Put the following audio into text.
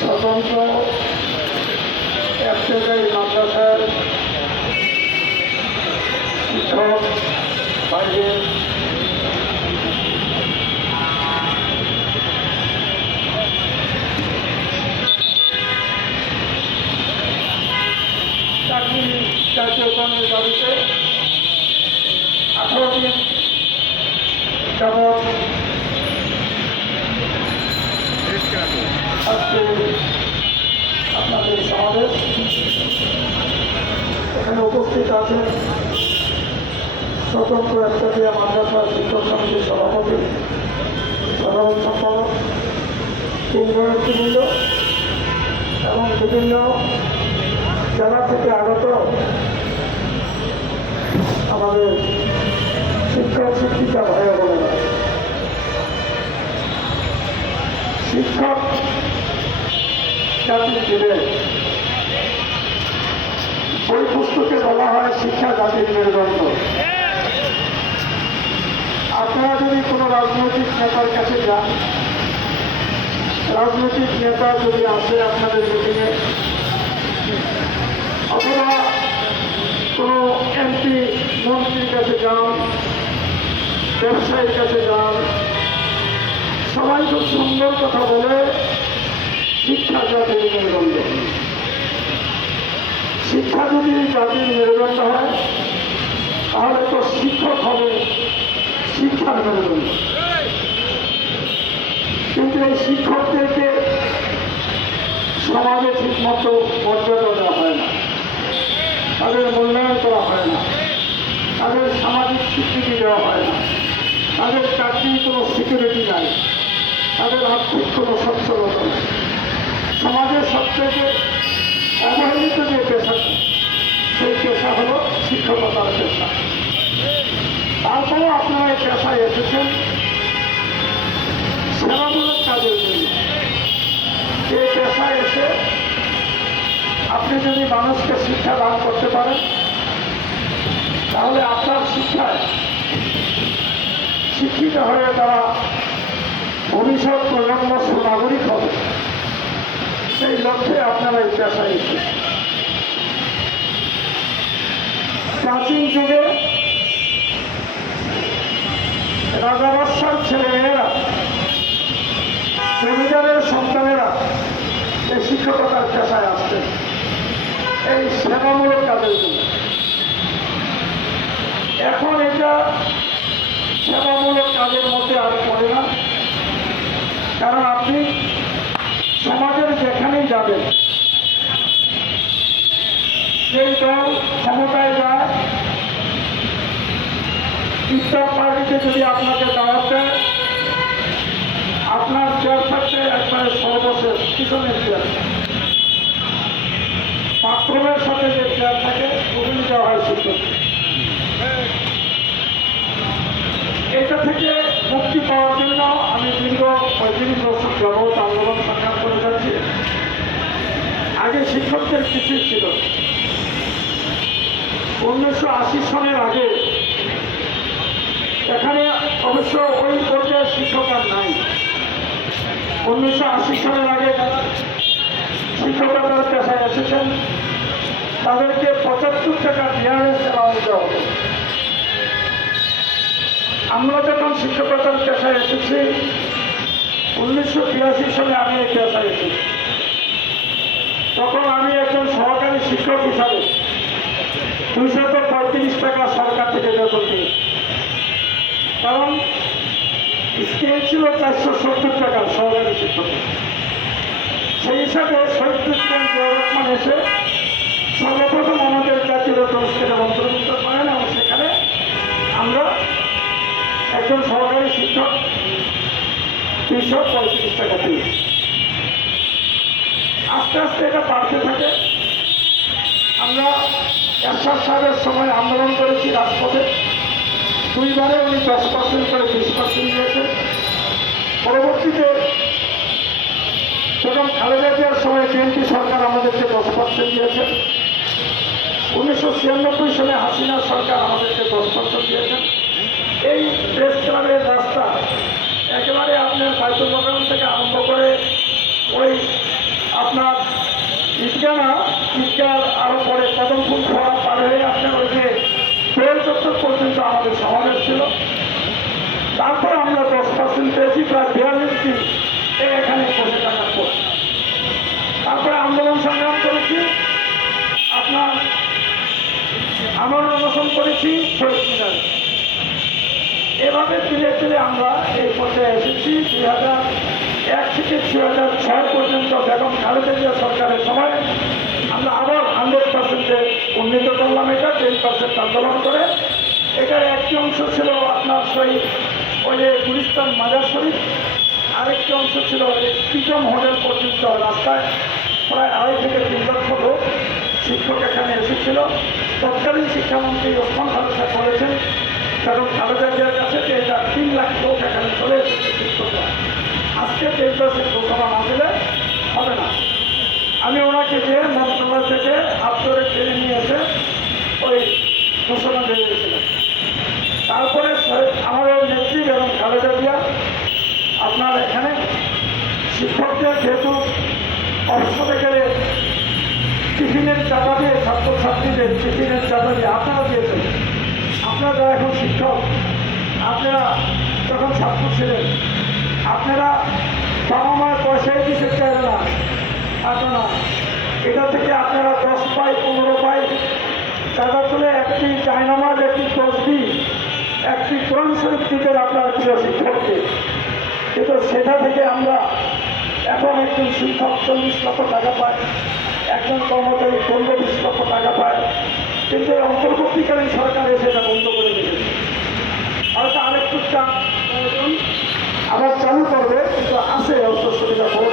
স্বতন্ত্র একটাই মাদ্রাসার শিক্ষক বাইরে চাকরি কার্যক্রমের দাবিতে 18 দিন যাবৎ আজকে আপনাদের সমাবেশ। এখানে উপস্থিত আছেন স্বতন্ত্র একটাটিয়া মাদ্রাসা শিক্ষক সমিতির সভাপতি, সাধারণ সম্পাদক, কেন্দ্রীয় নেতৃবৃন্দ এবং বিভিন্ন জেলা থেকে আগত আমাদের শিক্ষক শিক্ষিকা ভাই বোনেরা। শিক্ষক জাতির জীবন, বই পুস্তকে বলা হয় শিক্ষা জাতির মেরুদণ্ড। আপনারা যদি কোনো রাজনৈতিক নেতার কাছে যান, রাজনৈতিক নেতা যদি আসে আপনাদের মিটিংয়ে, অথবা কোনো এমপি মন্ত্রীর কাছে যান, ব্যবসায়ীর কাছে যান, সবাই খুব সুন্দর কথা বলে শিক্ষা জাতির মেরুদণ্ড। শিক্ষা যদি জাতির মেরুদণ্ড হয় তাহলে তো শিক্ষক হবে শিক্ষার মেরুদণ্ড। কিন্তু এই শিক্ষকদেরকে সমাজে ঠিকমতো মর্যাদা দেওয়া হয় না, তাদের মূল্যায়ন করা হয় না, তাদের সামাজিক স্বীকৃতি দেওয়া হয় না, তাদের চাকরির কোনো সিকিউরিটি নাই, তাদের আর্থিক কোনো সচ্ছলতা নেই। সমাজের সবথেকে অবহেলিত যে পেশাটা, সেই পেশা হল শিক্ষকতার পেশা। তারপরেও আপনারা এই পেশায় এসেছেন সেবামূলক কাজের জন্য। এই পেশায় এসে আপনি যদি মানুষকে শিক্ষা দান করতে পারেন তাহলে আপনার শিক্ষায় শিক্ষিত হয়ে তারা ভবিষ্যৎ প্রজন্ম সুনাগরিক হবে, সেই লক্ষ্যে আপনারা এই পেশায় এসেছেন। প্রাচীন যুগে রাজাবাদশার ছেলেমেয়েরা, জমিদারের সন্তানেরা এই শিক্ষকতার পেশায় আসতেন এই সেবামূলক কাজের জন্য। এখন এটা সেবামূলক কাজের মধ্যে আর পড়ে না, কারণ আপনি সমাজের যেখানেই যাবেন, সেই দল ক্ষমতায় যায়, ইফতার পার্টিতে যদি আপনাকে দাওয়াত দেয়, আপনার চেয়ার থাকতে একবারে সর্বশেষ পিছনের চেয়ার, বাথরুমের সাথে যে চেয়ার থাকে ওগুলি দেওয়া হয় শিক্ষক। এটা থেকে মুক্তি পাওয়ার জন্য আমি দীর্ঘ 35 বছর যাবৎ আন্দোলন সংগ্রাম করে যাচ্ছি। আগে শিক্ষকদের কিছুই ছিল। 1980 সনের আগে এখানে অবশ্য ওই পর্যায়ে শিক্ষক আর নাই। 1980 সনের আগে যারা শিক্ষকতার পেশায় এসেছেন তাদেরকে 75 টাকা ডিআরএস অ্যালাউন্স দেওয়া হতো। আমরা যখন শিক্ষকতার পেশায় এসেছি 1982 সালে আমি এই পেশায় এসেছি, তখন আমি একজন সহকারী শিক্ষক হিসাবে 235 টাকা সরকার থেকে বেতন পেয়েছি। কারণ স্কেল ছিল 470 টাকা সহকারী শিক্ষক। সেই হিসাবে শহীদ প্রেসিডেন্ট জিয়াউর রহমান এসে সর্বপ্রথম আমাদের জাতীয় বেতন স্কেলে অন্তর্ভুক্ত করেন এবং সেখানে আমরা একজন সহকারী শিক্ষক 235 টাকা পেয়েছি। আস্তে আস্তে এটা বাড়তে থাকে। আমরা এরশাদ সাহেবের সময় আন্দোলন করেছি রাজপথে, 2 বারে উনি 10% করে 20% দিয়েছেন। পরবর্তীতে যখন খালেদা জিয়ার সময় বিএনপি সরকার আমাদেরকে 10% দিয়েছেন, 1996 সালে হাসিনা সরকার আমাদেরকে 10% দিয়েছেন। এই প্রেস ক্লাবের রাস্তা একেবারে আপনার বাইতুল মোকাররম থেকে আরম্ভ করে ওই এখানে বসে থাকার পর তারপরে আন্দোলন সংগ্রাম করেছি, আপনার আমরণ অনশন করেছি শহীদ মিনারে। এভাবে ধীরে ধীরে আমরা এই পর্যায়ে এসেছি। 2001 থেকে 2006 পর্যন্ত বেগম খালেদা জিয়া সরকারের সময় আমরা আবার 100% উন্নীত করলাম। এটা 10% আন্দোলন করে এটার একটি অংশ ছিল আপনার শহীদ ওই যে গুলিস্তান মাজার শরীফ, আরেকটি অংশ ছিল প্রীতম হোটেল পর্যন্ত রাস্তায় প্রায় 2.5 থেকে 3 লক্ষ লোক শিক্ষক এখানে এসেছিল। তৎকালীন শিক্ষামন্ত্রী ওসমান খালেদা বলেছেন কারণ খালেদা জিয়ার কাছে যে এটা 3 লাখ লোক এখানে চলে এসেছে শিক্ষকরা। আজকে 10% ঘোষণা না দিলে হবে না। আমি ওনাকে যে মন্ত্রণালয় থেকে আত্মরে টেনে নিয়ে এসে ওই ঘোষণা দিয়ে দিয়েছিলাম। তারপরে আমাদের নেত্রী এবং খালেদা জিয়া আপনার এখানে শিক্ষকদের যেহেতু অবসরে গেলে টিফিনের চাপা দিয়ে ছাত্রছাত্রীদের টিফিনের চাপা দিয়ে আপনারা দিয়েছেন। আপনারা যারা এখন শিক্ষক, আপনারা যখন ছাত্র ছিলেন আপনারা বাবা মায়ের পয়সায় দিতে চাইবে না আপনারা এটা থেকে আপনারা 10 পাই 15 পাই টাকা তুলে একটি জায়নামাজ, একটি তসবিহ, একটি কোরআন শরীফ দিতেন আপনার প্রিয় শিক্ষককে। কিন্তু সেটা থেকে আমরা এখন একজন শিক্ষক 40 লক্ষ টাকা পায়, একজন কর্মচারী 15-20 লক্ষ টাকা পায়। কিন্তু অন্তর্বর্তীকালীন সরকার এসে এটা বন্ধ করে দিয়েছে। হয়তো আরেকটু চাপ আবার চালু করবে, কিন্তু আছে অর্থ সুবিধা বড়